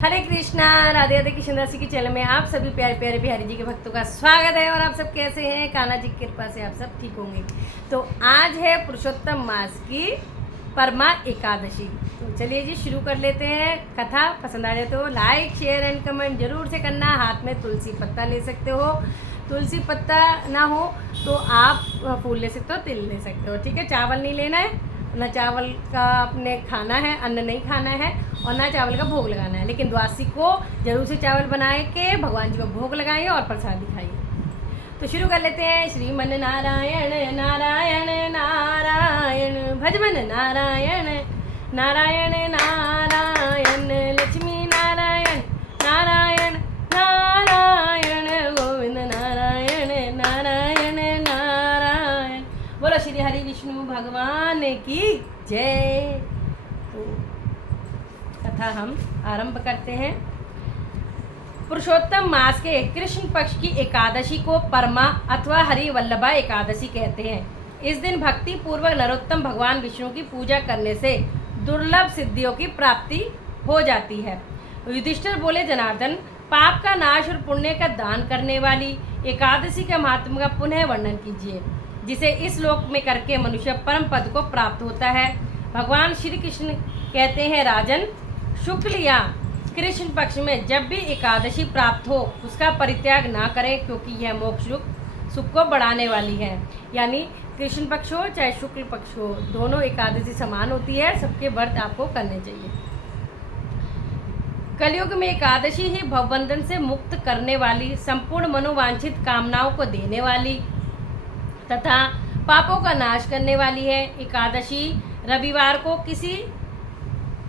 हरे कृष्णा, राधे राधे। कृष्ण दासी की चैनल में आप सभी प्यारे प्यारे बिहारी जी के भक्तों का स्वागत है। और आप सब कैसे हैं? कान्हा जी की कृपा से आप सब ठीक होंगे। तो आज है पुरुषोत्तम मास की परमा एकादशी। तो चलिए जी शुरू कर लेते हैं। कथा पसंद आ जाए तो लाइक शेयर एंड कमेंट जरूर से करना। हाथ में तुलसी पत्ता ले सकते हो, तुलसी पत्ता ना हो तो आप फूल ले सकते हो, तिल ले सकते हो। ठीक है, चावल नहीं लेना है, ना चावल का आपने खाना है, अन्न नहीं खाना है, और ना चावल का भोग लगाना है। लेकिन द्वादशी को जरूर से चावल बनाए के भगवान जी को भोग लगाइए और प्रसाद खाइए। तो शुरू कर लेते हैं। श्रीमन नारायण नारायण नारायण, भजमन नारायण नारायण नारायण, लक्ष्मी नारायण नारायण नारायण, गोविंद नारायण नारायण नारायण। बोलो श्री हरि विष्णु भगवान की जय। तो कथा हम आरंभ करते हैं। पुरुषोत्तम मास के कृष्ण पक्ष की एकादशी को परमा अथवा हरि वल्लभा एकादशी कहते हैं। इस दिन भक्ति पूर्वक नरोत्तम भगवान विष्णु की पूजा करने से दुर्लभ सिद्धियों की प्राप्ति हो जाती है। युधिष्ठिर बोले, जनार्दन, पाप का नाश और पुण्य का दान करने वाली एकादशी के महात्म का पुनः वर्णन कीजिए, जिसे इस लोक में करके मनुष्य परम पद को प्राप्त होता है। भगवान श्री कृष्ण कहते हैं, राजन, शुक्ल या कृष्ण पक्ष में जब भी एकादशी प्राप्त हो उसका परित्याग ना करें, क्योंकि यह मोक्ष सुख को बढ़ाने वाली है। यानी कृष्ण पक्ष हो चाहे शुक्ल पक्ष हो, दोनों एकादशी समान होती है। सबके व्रत आपको करने चाहिए। कलयुग में एकादशी ही भवबंधन से मुक्त करने वाली, संपूर्ण मनोवांछित कामनाओं को देने वाली तथा पापों का नाश करने वाली है। एकादशी रविवार को किसी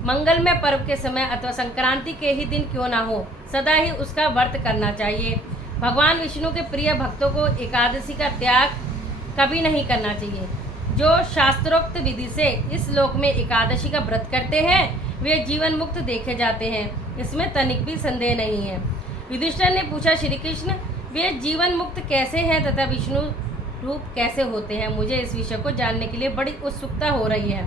मंगलमय पर्व के समय अथवा संक्रांति के ही दिन क्यों ना हो, सदा ही उसका व्रत करना चाहिए। भगवान विष्णु के प्रिय भक्तों को एकादशी का त्याग कभी नहीं करना चाहिए। जो शास्त्रोक्त विधि से इस लोक में एकादशी का व्रत करते हैं वे जीवन मुक्त देखे जाते हैं, इसमें तनिक भी संदेह नहीं है। युधिष्ठिर ने पूछा, श्री कृष्ण, वे जीवन मुक्त कैसे हैं तथा विष्णु रूप कैसे होते हैं? मुझे इस विषय को जानने के लिए बड़ी उत्सुकता हो रही है।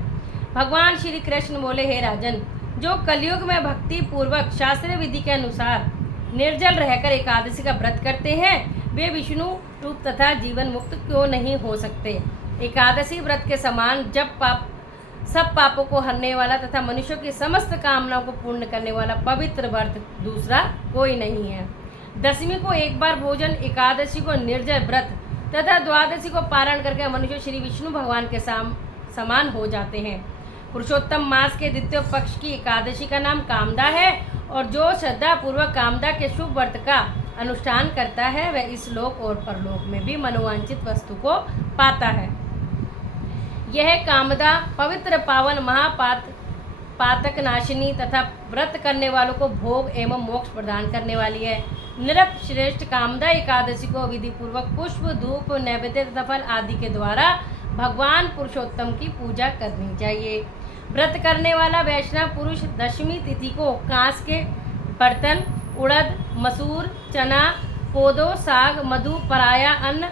भगवान श्री कृष्ण बोले, हे राजन, जो कलयुग में भक्ति पूर्वक शास्त्र विधि के अनुसार निर्जल रहकर एकादशी का व्रत करते हैं वे विष्णु रूप तथा जीवन मुक्त क्यों नहीं हो सकते? एकादशी व्रत के समान सब पापों को हरने वाला तथा मनुष्यों की समस्त कामनाओं को पूर्ण करने वाला पवित्र व्रत दूसरा कोई नहीं है। दशमी को एक बार भोजन, एकादशी को निर्जल व्रत तथा द्वादशी को पारण करके मनुष्य श्री विष्णु भगवान के समान हो जाते हैं। पुरुषोत्तम मास के द्वितीय पक्ष की एकादशी का नाम कामदा है, और जो श्रद्धा पूर्वक कामदा के शुभ व्रत का अनुष्ठान करता है वह इस लोक और परलोक में भी मनोवांछित वस्तु को पाता है। यह कामदा पवित्र, पावन, पातक नाशिनी तथा व्रत करने वालों को भोग एवं मोक्ष प्रदान करने वाली है। निरप श्रेष्ठ कामदा एकादशी को विधि पूर्वक पुष्प, धूप, नैवेद्य तथा फल आदि के द्वारा भगवान पुरुषोत्तम की पूजा करनी चाहिए। व्रत करने वाला वैष्णव पुरुष दशमी तिथि को कांस के बर्तन, उड़द, मसूर, चना, कोदो, साग, मधु, पराया अन्न,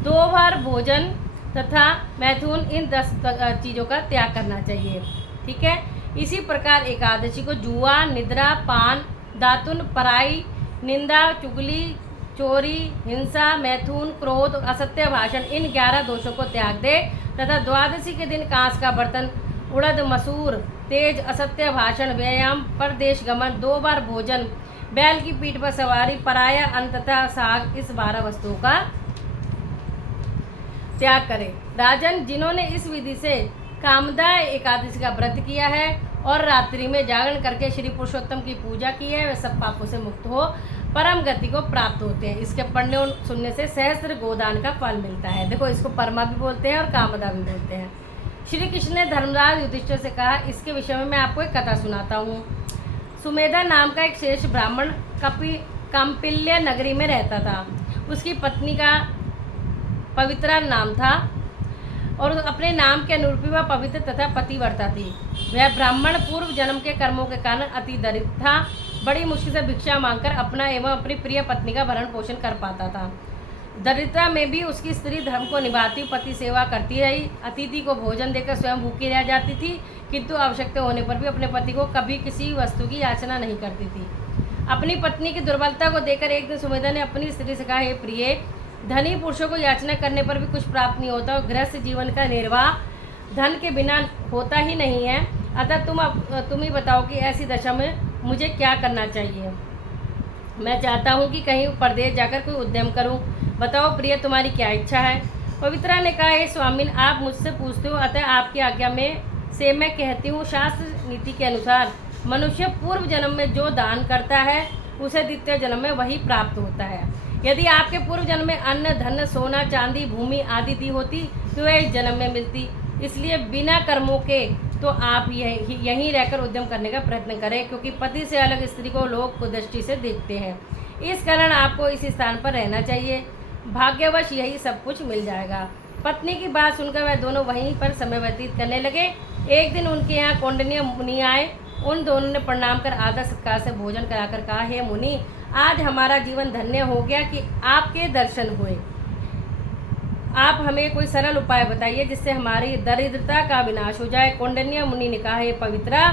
2 बार भोजन तथा मैथुन, इन 10 चीज़ों का त्याग करना चाहिए। ठीक है। इसी प्रकार एकादशी को जुआ, निद्रा, पान, दातुन, पराई, निंदा, चुगली, चोरी, हिंसा, मैथुन, क्रोध, असत्य भाषण, इन 11 दोषों को त्याग दे तथा द्वादशी के दिन कांस का बर्तन, उड़द, मसूर, तेज, असत्य भाषण, व्यायाम, परदेश गमन, 2 बार भोजन, बैल की पीठ पर सवारी, पराया अन्न तथा साग, इस 12 वस्तुओं का त्याग करें। राजन, जिन्होंने इस विधि से कामदा एकादशी का व्रत किया है और रात्रि में जागरण करके श्री पुरुषोत्तम की पूजा की है वे सब पापों से मुक्त हो परम गति को प्राप्त होते हैं। इसके पढ़ने और सुनने से सहस्त्र गोदान का फल मिलता है। देखो, इसको परमा भी बोलते हैं और कामदा भी बोलते हैं। श्री कृष्ण ने धर्मराज युधिष्ठिर से कहा, इसके विषय में मैं आपको एक कथा सुनाता हूँ। सुमेधा नाम का एक श्रेष्ठ ब्राह्मण कौपिल्य नगरी में रहता था। उसकी पत्नी का पवित्रा नाम था और अपने नाम के अनुरूप वह पवित्र तथा पतिव्रता थी। वह ब्राह्मण पूर्व जन्म के कर्मों के कारण अति दरिद्र था। बड़ी मुश्किल से भिक्षा मांगकर अपना एवं अपनी प्रिय पत्नी का भरण पोषण कर पाता था। दरिद्रता में भी उसकी स्त्री धर्म को निभाती, पति सेवा करती रही, अतिथि को भोजन देकर स्वयं भूखी रह जाती थी, किंतु आवश्यकता होने पर भी अपने पति को कभी किसी वस्तु की याचना नहीं करती थी। अपनी पत्नी की दुर्बलता को देखकर एक दिन सुमेधा ने अपनी स्त्री से कहा, हे प्रिय, धनी पुरुषों को याचना करने पर भी कुछ प्राप्त नहीं होता और गृहस्थ जीवन का निर्वाह धन के बिना होता ही नहीं है। अतः तुम ही बताओ कि ऐसी दशा में मुझे क्या करना चाहिए। मैं चाहता हूँ कि कहीं परदेश जाकर कोई उद्यम करूँ। बताओ प्रिय, तुम्हारी क्या इच्छा है। पवित्रा ने कहा, हे स्वामिन, आप मुझसे पूछते हो, अतः आपकी आज्ञा में से मैं कहती हूँ, शास्त्र नीति के अनुसार मनुष्य पूर्व जन्म में जो दान करता है उसे द्वितीय जन्म में वही प्राप्त होता है। यदि आपके पूर्व जन्म में अन्न, धन, सोना, चांदी, भूमि आदि दी होती तो वह इस जन्म में मिलती। इसलिए बिना कर्मों के तो आप यहीं रहकर उद्यम करने का प्रयत्न करें, क्योंकि पति से अलग स्त्री को लोग कुदृष्टि से देखते हैं। इस कारण आपको इस स्थान पर रहना चाहिए। भाग्यवश यही सब कुछ मिल जाएगा। पत्नी की बात सुनकर वह दोनों वहीं पर समय व्यतीत करने लगे। एक दिन उनके यहाँ कौंडिन्य मुनि आए। उन दोनों ने प्रणाम कर आदर सत्कार से भोजन कराकर कहा, हे मुनि, आज हमारा जीवन धन्य हो गया कि आपके दर्शन हुए। आप हमें कोई सरल उपाय बताइए जिससे हमारी दरिद्रता का विनाश हो जाए। कौंडिन्य मुनि ने कहा, हे पवित्रा,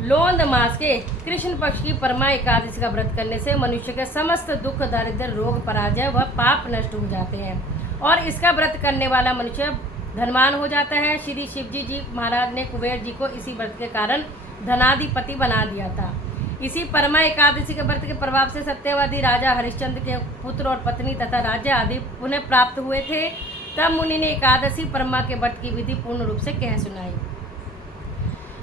लोंद मास के कृष्ण पक्ष की परमा एकादशी का व्रत करने से मनुष्य के समस्त दुख, दारिद्र्य, रोग, पराजय व पाप नष्ट हो जाते हैं और इसका व्रत करने वाला मनुष्य धनवान हो जाता है। श्री शिवजी जी महाराज ने कुबेर जी को इसी व्रत के कारण धनाधिपति बना दिया था। इसी परमा एकादशी के व्रत के प्रभाव से सत्यवादी राजा हरिश्चंद्र के पुत्र और पत्नी तथा राज्य आदि पुनः प्राप्त हुए थे। तब मुनि ने एकादशी परमा के व्रत की विधि पूर्ण रूप से कह सुनाई।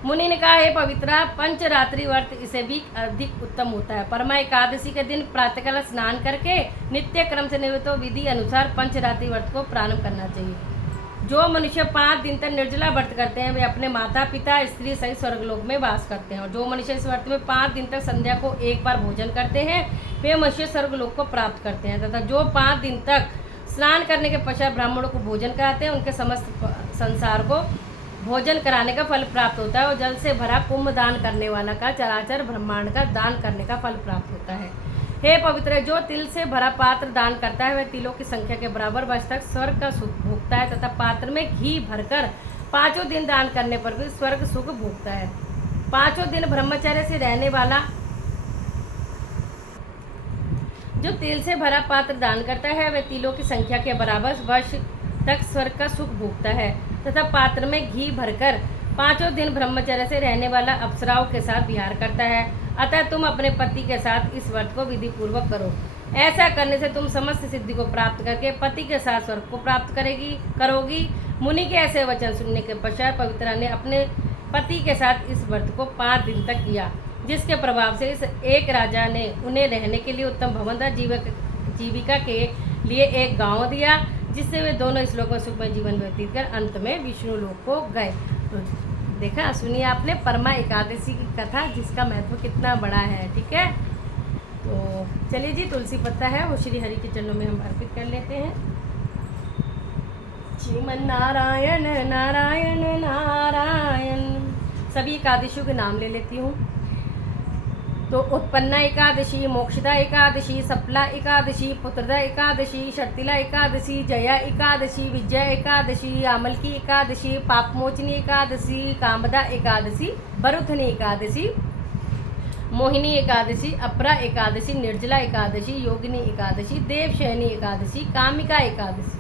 मुनि ने कहा, हे पवित्रा, पंचरात्रि व्रत इसे भी अधिक उत्तम होता है। परमा एकादशी के दिन प्रातःकाल स्नान करके नित्य क्रम से निवृत्त विधि अनुसार पंचरात्रि व्रत को प्रारंभ करना चाहिए। जो मनुष्य 5 दिन तक निर्जला व्रत करते हैं वे अपने माता पिता, स्त्री सहित स्वर्गलोक में वास करते हैं। और जो मनुष्य इस व्रत में 5 दिन तक संध्या को एक बार भोजन करते हैं वे मनुष्य स्वर्गलोक को प्राप्त करते हैं। तथा जो 5 दिन तक स्नान करने के पश्चात ब्राह्मणों को भोजन कराते हैं उनके समस्त संसार को भोजन कराने का फल प्राप्त होता है। और जल से भरा कुंभ दान करने वाला का चराचर ब्रह्मांड का दान करने का फल प्राप्त होता है। हे पवित्र, जो तिल से भरा पात्र दान करता है वह तिलों की संख्या के बराबर वर्ष तक स्वर्ग का सुख भोगता है तथा पात्र में घी भरकर 5 दिन दान करने पर भी स्वर्ग सुख भोगता है। 5 दिन ब्रह्मचर्य से रहने वाला जो तिल से भरा पात्र दान करता है वह तिलों की संख्या के बराबर वर्ष तक स्वर्ग का सुख भोगता है तथा पात्र में घी भरकर 5 दिन ब्रह्मचर्य से रहने वाला अप्सराओं के साथ विहार करता है। अतः तुम अपने पति के साथ इस व्रत को विधि पूर्वक करो। ऐसा करने से तुम समस्त सिद्धि को प्राप्त करके पति के साथ स्वर्ग को प्राप्त करोगी। मुनि के ऐसे वचन सुनने के पश्चात पवित्रा ने अपने पति के साथ इस व्रत को 5 दिन तक किया, जिसके प्रभाव से इस एक राजा ने उन्हें रहने के लिए उत्तम भवन तथा जीविका के लिए एक गांव दिया, जिससे वे दोनों इस लोक में सुखमय जीवन व्यतीत कर अंत में विष्णु लोक को गए। तो देखा, सुनिए आपने परमा एकादशी की कथा, जिसका महत्व कितना बड़ा है। ठीक है, तो चलिए जी, तुलसी पत्ता है वो श्री हरि के चरणों में हम अर्पित कर लेते हैं। श्रीमन नारायण नारायण नारायण। सभी एकादशियों के नाम ले लेती हूँ। तो उत्पन्ना एकादशी, मोक्षदा एकादशी, सफला एकादशी, पुत्रदा एकादशी, शर्तिला एकादशी, जया एकादशी, विजया एकादशी, आमलकी एकादशी, पापमोचनी एकादशी, कामदा एकादशी, बरुथनी एकादशी, मोहिनी एकादशी, अपरा एकादशी, निर्जला एकादशी, योगिनी एकादशी, देवशयनी एकादशी, कामिका एकादशी,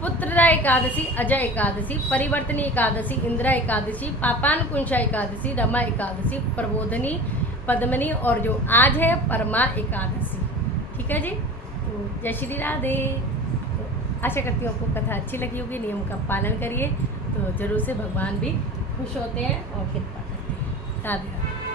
पुत्रदा एकादशी, अजय एकादशी, परिवर्तनी एकादशी, इंदिरा एकादशी, पापानुकुंशा एकादशी, रमा एकादशी, प्रबोधनी, पद्मनी और जो आज है परमा एकादशी। ठीक है जी, तो जय श्री राधे। तो आशा करती हूँ आपको कथा अच्छी लगी होगी। नियम का पालन करिए तो जरूर से भगवान भी खुश होते हैं और कृपा करते हैं। राधे राधे।